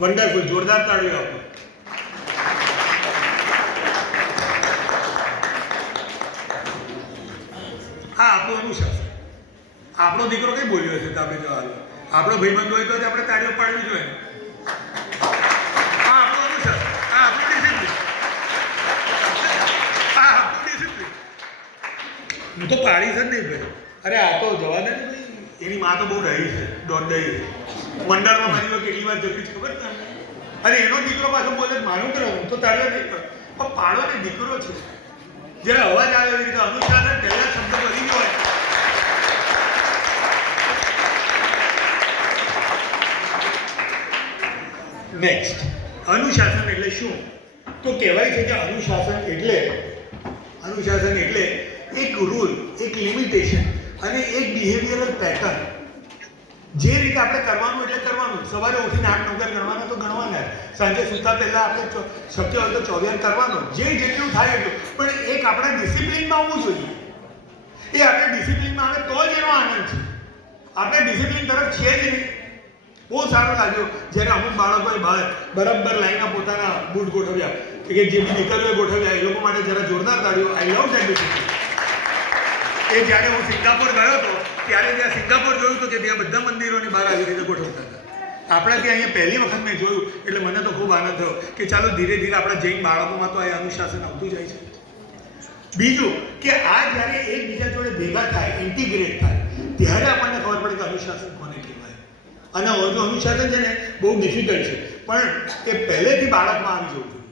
Wonderful જોરદાર તાળીઓ આપો. હા આપણું અનુશાસન આપણો દીકરો કઈ બોલ્યો છે તમે જો હાલ આપણો ભાઈબંધ હોય તો આપણે તાળીઓ પાડવી જોઈએ. હા તો પાડી જ નહીં, ભાઈ. અરે, આ તો જવા દે ને ભાઈ. એની માં તો બહુ રહી છે દોઢ દઈ છે. મંડળમાં મારી વખત કેટલી વાર જતી ખબર તમને? અરે, એનો દીકરો પાછો બોલે, મારું કરો હું તો તારે નહીં કરો. પણ પાડો ને દીકરો છે. જ્યારે અવાજ આવે એવી રીતે અનુશાસન પહેલા શબ્દ બની ગયો હોય. નેક્સ્ટ અનુશાસન એટલે શું? તો કહેવાય છે કે અનુશાસન એટલે અનુશાસન એટલે એક રૂલ એક લિમિટેશન અને એક બિહેવિયરલ પેટર્ન જે રીતે આપણે કરવાનું એટલે કરવાનું. સવારે ઉઠીને આઠ, નવ ગણવાના તો ગણવાના સાંજે સૂતા પહેલા આપણે શક્ય હોય તો ચોવ્યાન કરવાનો. જે જેટલું થાય એટલું. પણ એક આપણા ડિસિપ્લિનમાં આવવું જોઈએ. એ આપણે ડિસિપ્લિનમાં આવે તો જ એનો આનંદ છે. આપણે ડિસિપ્લિન તરફ છીએ જ નહીં. બહુ સારું લાગ્યું. જ્યારે અમુક બાળકોએ બરાબર લાઈનમાં પોતાના બૂટ ગોઠવ્યા. કે જે બી દીકરીઓએ ગોઠવ્યા. એ લોકો માટે જરા જોરદાર તાળીઓ. આઈ લવ ધેટ એ જ્યારે હું સિંગાપોર ગયો હતો ત્યારે ત્યાં સિંગાપોર જોયું હતું કે ત્યાં બધા મંદિરોની બહાર આવી રીતે ગોઠવતા હતા. આપણા ત્યાં અહીંયા પહેલી વખત મેં જોયું, એટલે મને તો ખૂબ આનંદ થયો કે ચાલો ધીરે ધીરે આપણા જૈન બાળકોમાં તો આ અનુશાસન આવતું જાય છે. બીજું કે આ જ્યારે એકબીજા જોડે ભેગા થાય ઇન્ટિગ્રેટ થાય, ત્યારે આપણને ખબર પડે કે અનુશાસન કોને કહેવાય. અને હજુ અનુશાસન છે ને, બહુ ડિફિકલ્ટ છે. પણ એ પહેલેથી બાળકમાં આવી જવું જોઈએ.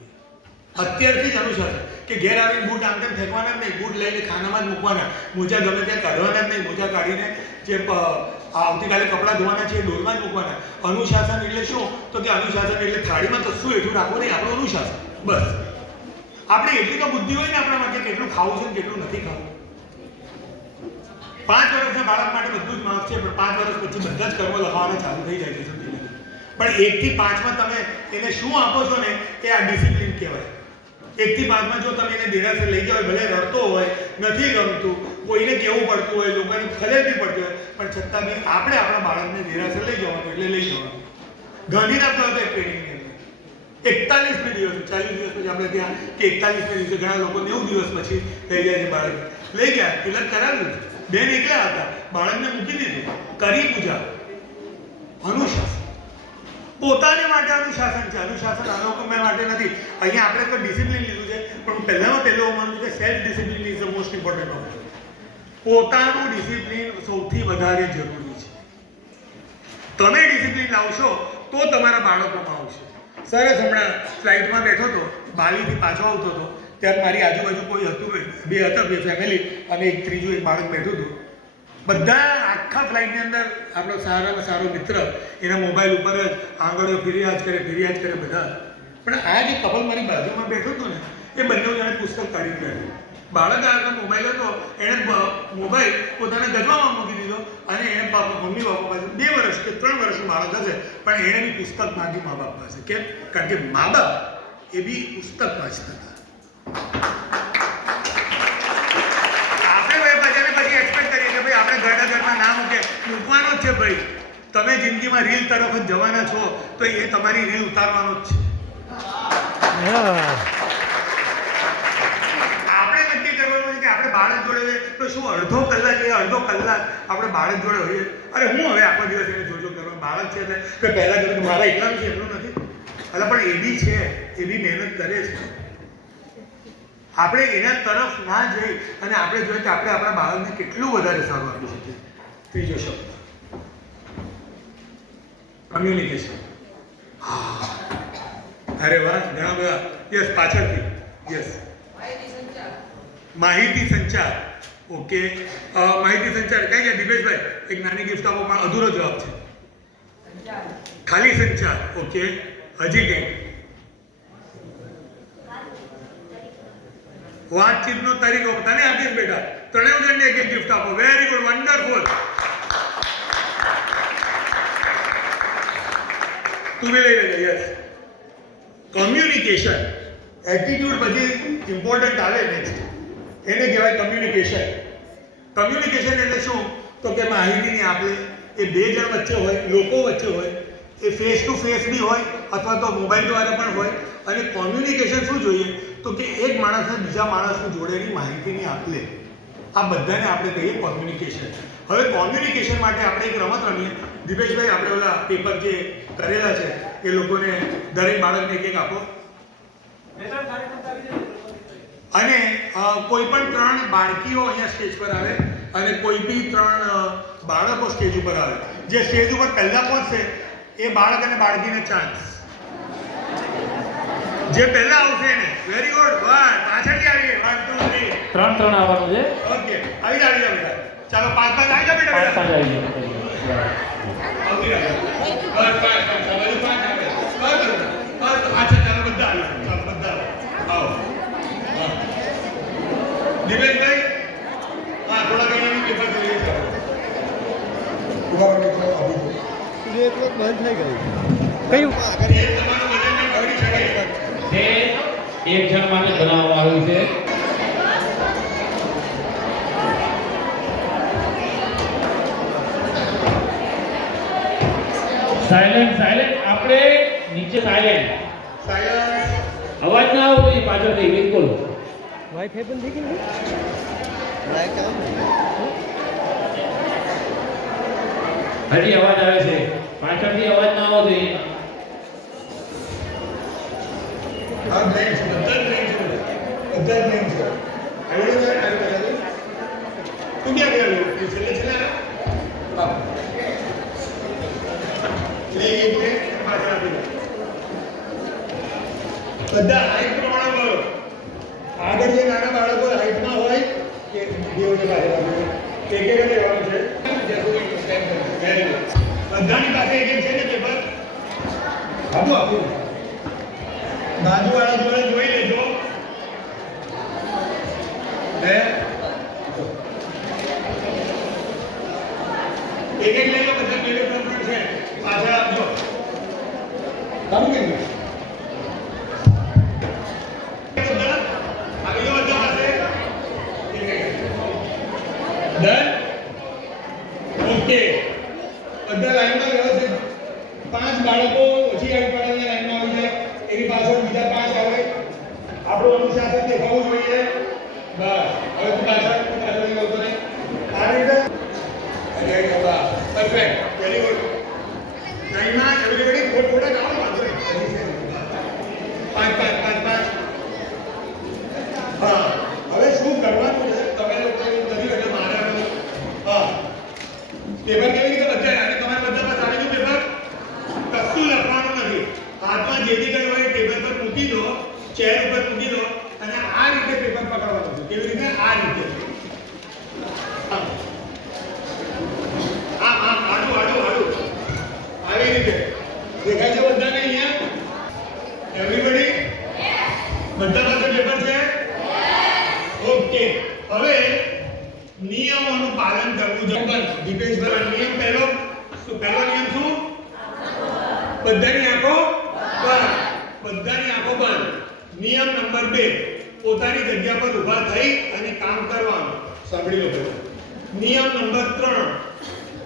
અત્યારથી જ અનુશાસન. કે ઘેર આવીને બૂટ આમ તેમ ફેંકવાના જ નહીં, બૂટ લઈને ખાનામાં જ મૂકવાના. મોજા ગમે ત્યાં કાઢવાના જ નહીં, મોજા કાઢીને જે આવતીકાલે કપડાં ધોવાના છે એ ડોલમાં જ મૂકવાના. અનુશાસન એટલે શું? તો કે અનુશાસન એટલે થાળીમાં કશું એટલું રાખવું નહીં, આપણું અનુશાસન. બસ. આપણે એટલી તો બુદ્ધિ હોય ને આપણા માટે કેટલું ખાવું છે ને કેટલું નથી ખાવું. પાંચ વર્ષના બાળક માટે બધું જ માફ છે, પણ પાંચ વર્ષ પછી બધા જ કર્મો લખાવાના ચાલુ થઈ જાય છે પણ એકથી પાંચમાં તમે એને શું આપો છો ને, એ આ ડિસિપ્લિન કહેવાય. એકથી પાંચમાં જો તમે એને દેરાસર લઈ જાઓ ભલે રડતો હોય, નથી ગમતું કોઈને કેવું પડતું હોય, લોકોને ખલેલ બી પડતી હોય, પણ છતાં બી આપણે આપણા બાળકને દેરાસર લઈ જવાનું, એટલે લઈ જવાનું. ગાંધીના હતો એક ટ્રેનિંગની અંદર. એકતાલીસમી દિવસ, ચાલીસ દિવસ પછી આપણે ત્યાં કે એકતાલીસમી દિવસે ઘણા લોકો નેવું દિવસ પછી લઈ જાય છે બાળક લઈ ગયા, તિલક કરાવ્યું. બેન એકલા હતા, બાળકને મૂકી દીધું કરી પૂજા. અનુશાસન. પોતાને માટે અનુશાસન છે. અનુશાસન અનુકમ્ય માટે નથી. અહીંયા આપણે તો ડિસિપ્લિન લીધું છે, પણ પહેલામાં પહેલું હું માનું કે self discipline is the most important of પોતાનું ડિસિપ્લિન સૌથી વધારે જરૂરી છે. તમે ડિસિપ્લિન લાવશો તો તમારા બાળકોમાં આવશે. સરસ, હમણાં ફ્લાઇટમાં બેઠો હતો, બાલીથી પાછો આવતો હતો. ત્યારે મારી આજુબાજુ કોઈ હતું. બે હતા, બે ફેમિલી અને એક ત્રીજું એક બાળક બેઠું હતું. બધા આખા ફ્લાઇટની અંદર આપણો સારામાં સારો મિત્ર એના મોબાઈલ ઉપર જ આંગળીઓ ફેર્યા કરે ફેર્યા કરે બધા. પણ આ જે કપલ મારી બાજુમાં બેઠો હતો ને, એ બંને જણે પુસ્તક કાઢી ગયા બાળક આગળ મોબાઈલ હતો એણે મોબાઈલ પોતાના ગજવામાં મૂકી દીધો અને પાપા મમ્મી બાપા પાસે બે વર્ષ કે ત્રણ વર્ષનું બાળક હશે, પણ એણે બી પુસ્તક માંગી મા બાપ પાસે. કેમ? કારણ કે મા બાપ એ બી પુસ્તક વાંચતા હતા આપણે ભાઈ બધાને પછી એક્સપેક્ટ કરીએ કે ભાઈ આપણે ઘરના ઘરમાં ના મૂકે મૂકવાનો જ છે ભાઈ તમે જિંદગીમાં રીલ તરફ જ જવાના છો તો એ તમારી રીલ ઉતારવાનો જ છે. આપણે નક્કી કરવાનું છે કે આપણે બાળક જોડે હોઈએ તો શું અડધો કલાક એ અડધો કલાક આપણે બાળક જોડે હોઈએ? અરે હું હવે આખો દિવસ એને જોજો કરવા બાળક છે એટલે કે પહેલાં કીધું કે મારા એટલા છે એટલું નથી. એટલે પણ એ બી છે એ બી મહેનત કરે છે. આપણે એના તરફ ના જઈ અને આપણે જોઈએ કે આપણે આપણા બાળકને કેટલું વધારે સારું આપી શકીએ. ત્રીજો શબ્દ કમ્યુનિકેશન અરે વાહ, ઘણા બધા. યસ પાછળથી. યસ માહિતી સંચાર. ઓકે માહિતી સંચાર. કઈ ગયા દિવેશભાઈ એક નાની ગિફ્ટ આપો પણ અધૂરો જવાબ છે. ખાલી સંચાર. ઓકે હજી કંઈક વાતચીતનો તરીકો તને આપીશ બેટા. ત્રણેય જણને એક એક ગિફ્ટ આપો. વેરી ગુડ વન્ડરફુલ બી લઈ યસ કમ્યુનિકેશન એટીટ્યુડ પછી ઇમ્પોર્ટન્ટ આવે નેક્સ્ટ એને કહેવાય કમ્યુનિકેશન કમ્યુનિકેશન એટલે શું? તો કે માહિતીની આપણે એ બે જણ વચ્ચે હોય, લોકો વચ્ચે હોય, એ ફેસ ટુ ફેસ બી હોય અથવા તો મોબાઈલ દ્વારા પણ હોય. અને કોમ્યુનિકેશન શું જોઈએ? તો કે એક માણસને બીજા માણસની જોડેની માહિતીની આપ લે આ બધાને આપણે કહીએ કોમ્યુનિકેશન હવે કોમ્યુનિકેશન માટે આપણે એક રમત રમીએ. દિપેશભાઈ આપણે ઓલા પેપર જે કરેલા છે એ લોકોને દરેક બાળકને એક એક આપો. અને કોઈ પણ ત્રણ બાળકીઓ અહીંયા સ્ટેજ પર આવે અને કોઈ બી ત્રણ બાળકો સ્ટેજ ઉપર આવે. જે સ્ટેજ ઉપર પહેલા પહોંચશે એ બાળક અને બાળકીને ચાન્સ જે પહેલા આવશે એને. વેરી ગુડ વન પાછળથી આવીએ. વન ટુ થ્રી ત્રણ ત્રણ આવવાનું છે. ઓકે આવી જાવ આવી જાવ બેટા ચાલો પાંચ પાંચ. આવી જાવ બેટા પાંચ પાંચ આવી ગયા બધા આવી ચાલો બધા પાછળથી બિલકુલ વાઈફાઈ બંધ થઈ ગયું લાઈટ કામ હજી અવાજ આવે છે. પાછળથી અવાજ ના આવવો જોઈએ હા બ્લેન્ક છે બધા જ બ્લેન્ક છે બધા જ બ્લેન્ક છે આવડે છે તારી પાસે તું ક્યાં ગયો એ છેલ્લે છેલ્લે આવ્યો? હા લે એક બે પાછળ આપી દે બધા હાઈટ પ્રમાણે બોલો આગળ જે નાના બાળકો હાઈટમાં હોય કે દેવને પાસે આપી દે. એક એક છે. Very good. બધાની પાસે એક એક છે જોડે જોઈ લેજો એક એક લઈ લો બધા બે બે ત્રણ ત્રણ છે પાછળ આપજો કામ કે આવી જાઓ બધા પાસે એક એક. Done? ઓકે બધા લાઈનમાં વ્યવસ્થિત પાંચ બાળકો ઓછી આવી પડે લાઈનમાં આવી જાય એની પાછળ બીજા પાંચ આવે આપણું અનુશાસન દેખાવું જોઈએ બસ હવે તું પાછળ તું પાછળ નહીં આવતો નહીં આ રીતે અરે બસ પરફેક્ટ વેરી ગુડ લાઈનમાં એવરીબડી થોડા થોડા જાઓ વાંધો નહીં પાંચ પાંચ પાંચ પાંચ હા હવે શું કરવાનું છે તમે લોકો નથી એટલે મારે હવે હા પેપર કેવી રીતે બધાય અને તમારે બધા પાસે આવી ગયું પેપર કશું લખવાનું નથી હાથમાં જે બી કંઈ હોય ટેબલ પર મૂકી દો ઉપર મૂકી અને આ રીતે પેપર પકડવાનું છે કેવી રીતે? આ રીતે આમ. આમ આમ આડું આડું આડું આવી રીતે દેખાય છે બધાને અહીંયા એવરીબડી બધા પાસે પેપર છે ઓકે હવે નિયમોનું પાલન કરવું જોઈએ દીપેશભાઈ નિયમ પહેલો શું પહેલો નિયમ શું બધાની આંખો બંધ બધાની આંખો બંધ નિયમ નંબર બે પોતાની જગ્યા પર ઊભા થઈ અને કામ કરવાનું. સાંભળી લો નિયમ નંબર ત્રણ.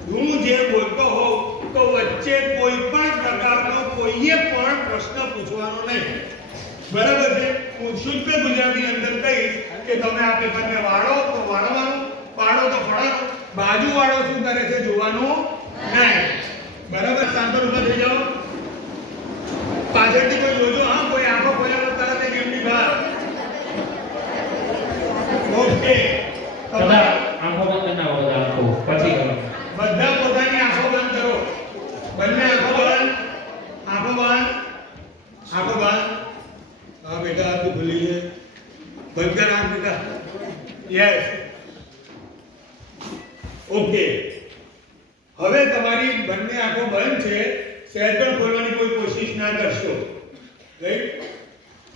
હું જે બોલતો હોઉં, તો વચ્ચે કોઈ પણ પ્રકારનો કોઈએ પણ પ્રશ્ન પૂછવાનો નહીં. બરાબર છે? હું શુદ્ધ ગુજરાતી અંદર કહીશ કે તમે આ પેપરને વાળો, તો વાળવાનું. પાડો તો ફળાનો બાજુ વાળો શું કરે છે જોવાનું નહીં. બરાબર? શાંત ઊભા થઈ જાઓ. પાછળથી કોઈ જોજો, હા કોઈ આંખો ખોલ્યા તો તરત જ એમની બહાર ઓકે બધા આંખો બંધ નાખો બધા પછી કરો બધા પોતાની આંખો બંધ કરો બંને આંખો બંધ આંખો બંધ આંખો બંધ હા બેટા તું ભૂલી છે બંધ કર આંખ બેટા યસ ઓકે હવે તમારી બંને આંખો બંધ છે સહેજ પણ ખોલવાની કોઈ કોશિશ ના કરશો રાઈટ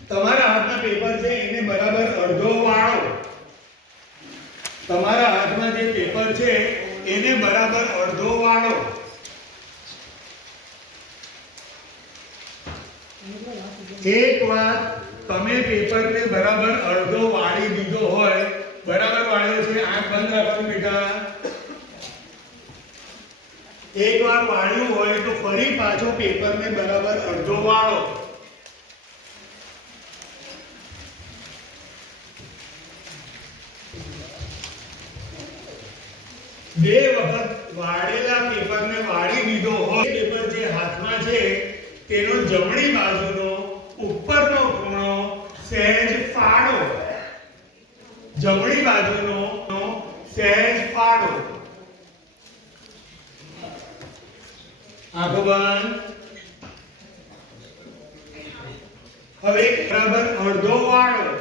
તમારા હાથમાં પેપર છે એને બરાબર અડધો વાળો તમારા હાથમાં જે પેપર છે એને બરાબર અડધો વાળો વાર તમે પેપરને બરાબર અડધો વાળી દીધો હોય, બરાબર વાળ્યો છે, આંખ બંધ રાખવાનું બેટા. એકવાર વાળ્યું હોય તો ફરી પાછો પેપરને બરાબર અડધો વાળો. બે વખત વાળેલા પેપરને વાળી દીધો હોય પેપર જે હાથમાં છે, તેનો જમણી બાજુનો ઉપરનો ખૂણો સહેજ ફાડો જમણી બાજુનો સહેજ ફાડો આંખો બંધ હવે બરાબર અડધો વાળો.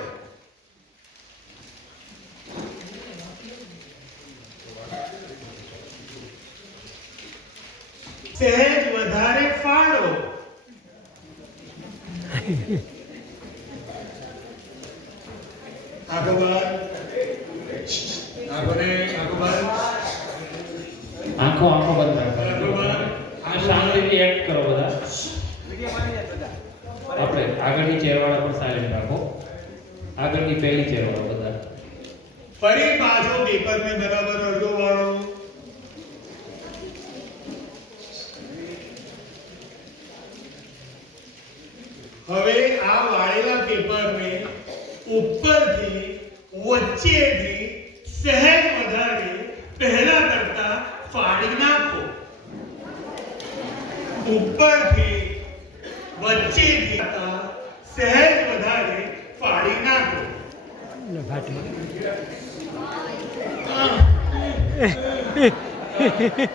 સહેજ વધારે ફાળો. આંખો આંખો બંધ આંખો આંખો બંધ રાખો. આ શાંતિથી એક્ટ કરો બધા. આપણે આગળની ચેરવાળા પણ સાયલેન્ટ રાખો. આગળની પહેલી ચેરવાળા બધા. ફરી પાછો પેપરને બરાબર અડધો વાળો હવે આ વાળેલા પેપરને ઉપરથી વચ્ચેથી સહેજ વધારે પહેલા કરતા ફાડી નાખો. ઉપરથી વચ્ચેથી સહેજ વધારે ફાડી નાખો.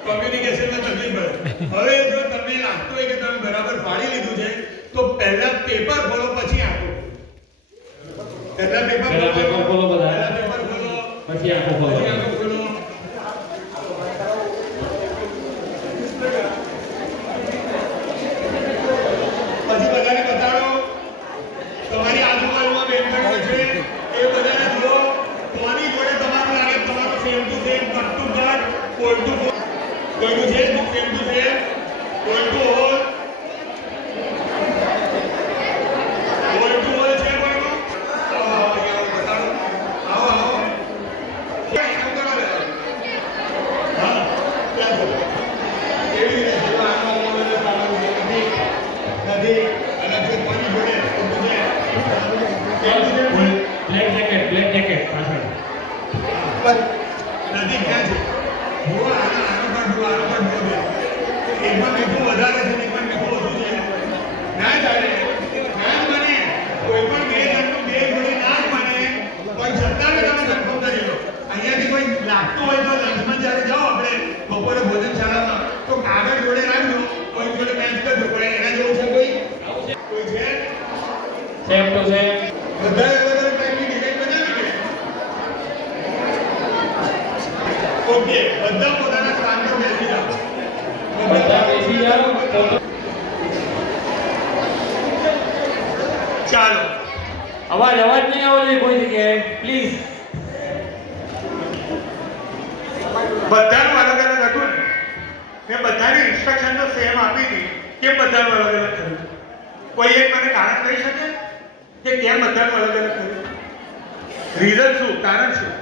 કોમ્યુનિકેશનમાં તકલીફ પડે. હવે જો તમને લાગતું હોય કે તમે બરાબર ફાડી લીધું છે તો પહેલા પેપર ખોલો પછી આંખો પહેલા પેપર પેપર ખોલો બધા. પહેલા પેપર ખોલો પછી આંખો ખોલો. પછી આંખો ખોલો. પછી બધાને બતાડો તમારી આજુબાજુમાં બેનપણીઓ છે એ બધાને જુઓ કોની જોડે તમારું લાગે? તમારું same to same cut to cut call to call કોઈનું છે same to same call to hole hole to hole છે કોઈનું આવો આવો અહીંયા આવો, બતાડો આવો આવો ક્યાં એમ કરો ને હા ક્યાં છો કેવી રીતે જો આમાં આમાં બધું સામાન છે નથી નથી અને જો કોની જોડે ખોટું છે કેમ છે બ્લેક જેકેટ બ્લેક જેકેટ પાછળ નદી ક્યાં છે જુઓ આના આનો પણ જુઓ આનો પણ જુઓ બે. એકમાં મીઠું વધારે છે ને એકમાં મીઠું ઓછું છે ના ચાલે ના જ બને કોઈ પણ બે જણનું બે જોડે ના જ બને પણ છતાં બી તમે કન્ફર્મ કરી લો અહીંયાથી કોઈ લાગતું હોય તો લંચમાં જ્યારે જાઓ આપણે બપોરે ભોજનશાળામાં તો કાગળ જોડે રાખજો કોઈ જોડે મેચ કરજો પણ એના જેવું છે કોઈ કોઈ છે સેમ ટુ સેમ બધા અલગ અલગ ટાઈપની ડિઝાઇન બનાવી છે ઓકે બધા પોતાના સ્થાન પર બેસી જાઓ બધા બેસી જાઓ ફોટો ચાલો. અવાજ અવાજ નહીં આવવો જોઈએ કોઈ જગ્યાએ. પ્લીઝ બધાનું અલગ અલગ હતું ને? મેં બધાની ઇન્સ્ટ્રક્શન તો સેમ આપી હતી. કેમ બધાનું અલગ અલગ થયું કોઈ એક મને કારણ કહી શકે? કે કેમ બધાનું અલગ અલગ થયું રીઝન શું? કારણ શું?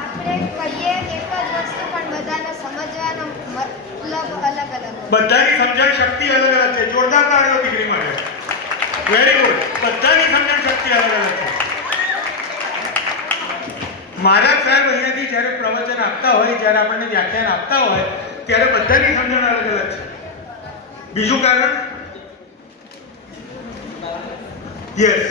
આપણે કહીએ એક જ વસ્તુ પણ બધાને સમજવાનો બધાની સમજણ શક્તિ અલગ અલગ છે. જોરદાર તાળીઓ દીકરી માટે. વેરી ગુડ બધાની સમજણ શક્તિ અલગ અલગ છે. મારા સાહેબ અહીંયાથી જ્યારે પ્રવચન આપતા હોય, જ્યારે આપણને વ્યાખ્યાન આપતા હોય, ત્યારે બધાની સમજણ અલગ અલગ છે. બીજું કારણ? યસ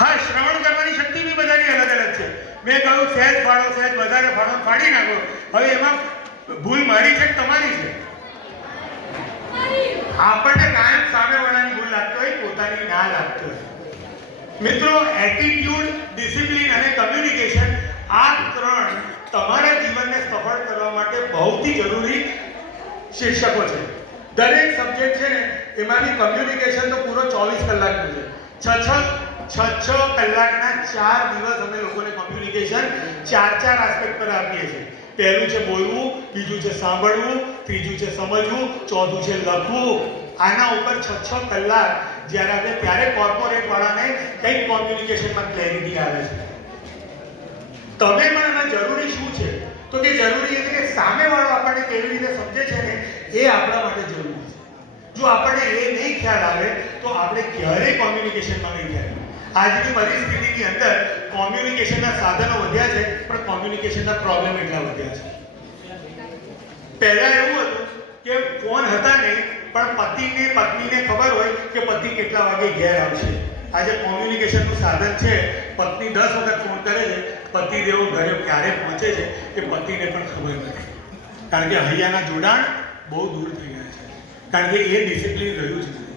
હા શ્રવણ કરવાની શક્તિ બી બધાની અલગ અલગ છે મેં કહ્યું સહેજ ફાળો સહેજ વધારે ફાળો ફાડી નાખો. હવે એમાં ભૂલ મારી છે તમારી છે? આપણને કાયમ સામેવાળાની ભૂલ લાગતો હોય, પોતાની ના લાગતો હોય. મિત્રો એટીટ્યુડ ડિસિપ્લિન અને કમ્યુનિકેશન આ ત્રણ તમારા જીવનને સફળ કરવા માટે બહુથી જરૂરી શિક્ષકો છે. દરેક સબ્જેક્ટ છે ને, એમાંથી કમ્યુનિકેશન તો પૂરો ચોવીસ કલાકનું છે. છ છ છ છ કલાકના ચાર દિવસ અમે લોકોને કોમ્યુનિકેશન ચાર ચાર આસ્પેક્ટ પર આપીએ છીએ. પહેલું છે બોલવું, બીજું છે સાંભળવું, ત્રીજું છે સમજવું, ચોથું છે લખવું. આના ઉપર છ છ કલાક જ્યારે આપણે ત્યારે કોર્પોરેટ વાળાને કંઈક કોમ્યુનિકેશનમાં ક્લેરિટી આવે છે. તમે પણ એમાં જરૂરી શું છે? તો કે જરૂરી એ છે કે સામેવાળો આપણને કેવી રીતે સમજે છે ને, એ આપણા માટે જરૂરી છે. જો આપણને એ નહીં ખ્યાલ આવે, તો આપણે ક્યારેય કોમ્યુનિકેશનમાં નહીં થાય. આજની પરિસ્થિતિની અંદર કોમ્યુનિકેશનના સાધનો વધ્યા છે, પણ કોમ્યુનિકેશનના પ્રોબ્લેમ એટલા વધ્યા છે. પહેલા એવું હતું કે ફોન હતા નહીં, પણ પતિને પત્નીને ખબર હોય કે પતિ કેટલા વાગે ઘેર આવશે. આજે કોમ્યુનિકેશનનું સાધન છે, પત્ની દસ વખત ફોન કરે છે, પતિ દેવો ઘરે ક્યારે પહોંચે છે, એ પતિને પણ ખબર નથી. કારણ કે હૈયાના જોડાણ બહુ દૂર થઈ ગયા છે. કારણ કે એ ડિસિપ્લિન રહ્યું જ નથી.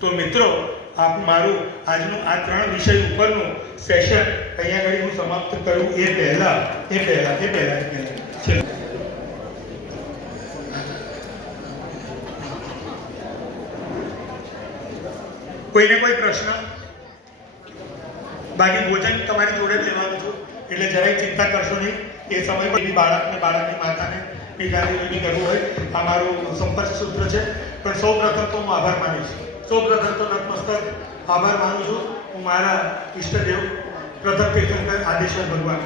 તો મિત્રો આપ મારું આજનું આ ત્રણ વિષય ઉપરનું સેશન અહીંયા આગળ હું સમાપ્ત કરું. એ પહેલા એ પહેલા એ પહેલા પહેલા કોઈને કોઈ પ્રશ્ન? બાકી ભોજન તમારી જોડે લેવાનું છું. એટલે જરાય ચિંતા કરશો નહીં. એ સમય બી બાળકને, બાળકની માતાને પિતાને બી કરવું હોય. આ મારું સંપર્ક સૂત્ર છે. પણ સૌ પ્રથમ તો હું આભાર માનીશ સૌ પ્રથમ તો નતમસ્તક. આભાર માનું છું. હું મારા ઈષ્ટદેવ પ્રથમ તીર્થંકર આદેશ્વર ભગવાન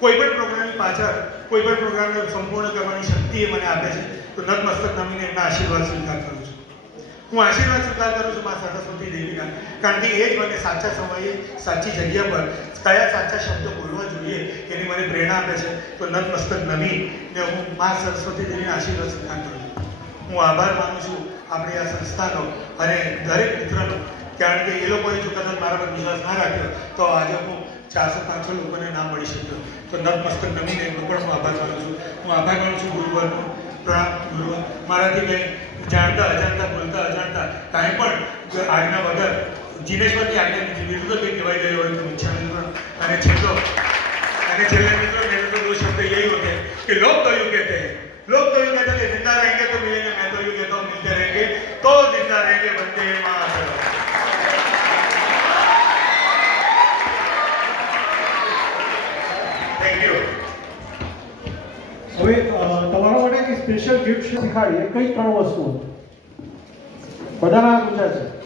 કોઈ પણ પ્રોગ્રામની પાછળ, કોઈ પણ પ્રોગ્રામને સંપૂર્ણ કરવાની શક્તિ એ મને આપે છે, તો નતમસ્તક નમીને એમના આશીર્વાદ સ્વીકાર કરું છું. હું આશીર્વાદ સ્વીકાર કરું છું મા સરસ્વતી દેવીના, કારણ કે એ જ મને સાચા સમયે, સાચી જગ્યા પર, કયા સાચા શબ્દો બોલવા જોઈએ એની મને પ્રેરણા આપે છે, તો નતમસ્તક નમી ને હું મા સરસ્વતી દેવીના આશીર્વાદ સ્વીકાર કરું છું. હું આભાર માનું છું. આપણી આ સંસ્થાનો અને દરેક મિત્રનો. કારણ કે એ લોકોએ જો કદાચ મારા પર વિશ્વાસ ના રાખ્યો, તો આજે હું ચારસો પાંચસો લોકોને ના મળી શક્યો. તો નતમસ્તક નમીને એમનો પણ હું આભાર માનું છું. હું આભાર માનું છું ગુરુવરનો પ્રણામ ગુરુવર મારાથી કંઈ જાણતા, અજાણતા, બોલતા, અજાણતા કાંઈ પણ આજ્ઞા વગર જીનેશ્વરની આજ્ઞા વિરુદ્ધ કંઈ કહેવાઈ ગયો હોય તો ઈચ્છા અને છેલ્લો, અને છેલ્લે મિત્રો, મેં તો દો શબ્દ એ હોતે કે લોક કયું કહેતે? લોક કયું કહેતે? કે જિંદા રહેંગે તો મિલેંગે હવે તમારા માટે એક સ્પેશિયલ ગિફ્ટ શીખાડીએ. કઈ ત્રણ વસ્તુઓ? બધાના પૂછા છે.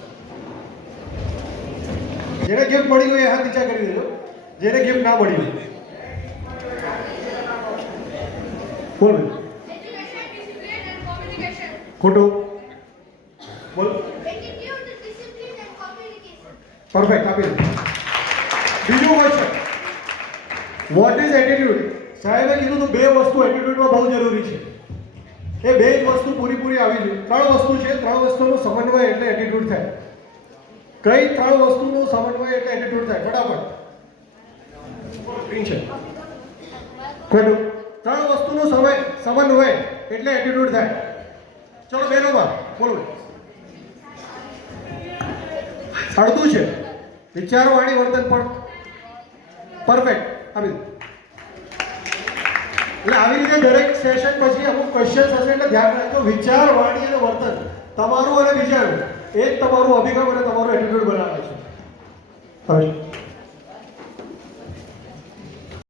જેને ગિફ્ટ મળી હોય એ હાથ નીચા કરી દેજો. જેને ગિફ્ટ ના મળી હોય. બોલ. ખોટું? પરફેક્ટ આપી બીજું બીજું છે. વોટ ઇઝ એટીટ્યુડ સાહેબે કીધું તો બે વસ્તુ એટીટ્યુડમાં બહુ જરૂરી છે. એ બે જ વસ્તુ પૂરી પૂરી આવી જોઈએ ત્રણ વસ્તુ છે, ત્રણ વસ્તુનો સમન્વય એટલે એટીટ્યુડ થાય. કઈ ત્રણ વસ્તુનો સમન્વય એટલે એટીટ્યુડ થાય? ફટાફટ. છે. ત્રણ વસ્તુનો સમય, સમન્વય એટલે એટીટ્યુડ થાય. ચલો બેનો બોલો. અડધું છે. વિચારવાણી વર્તન પણ. પરફેક્ટ દો એટલે આવી રીતે દરેક સેશન પછી અમુક ક્વેશ્ચન્સ હશે એટલે ધ્યાન રાખજો. વિચાર, વાણી અને વર્તન. તમારું અને બીજાનું. એ જ તમારું અભિગમ અને તમારું એટીટ્યુડ બનાવે છે. હવે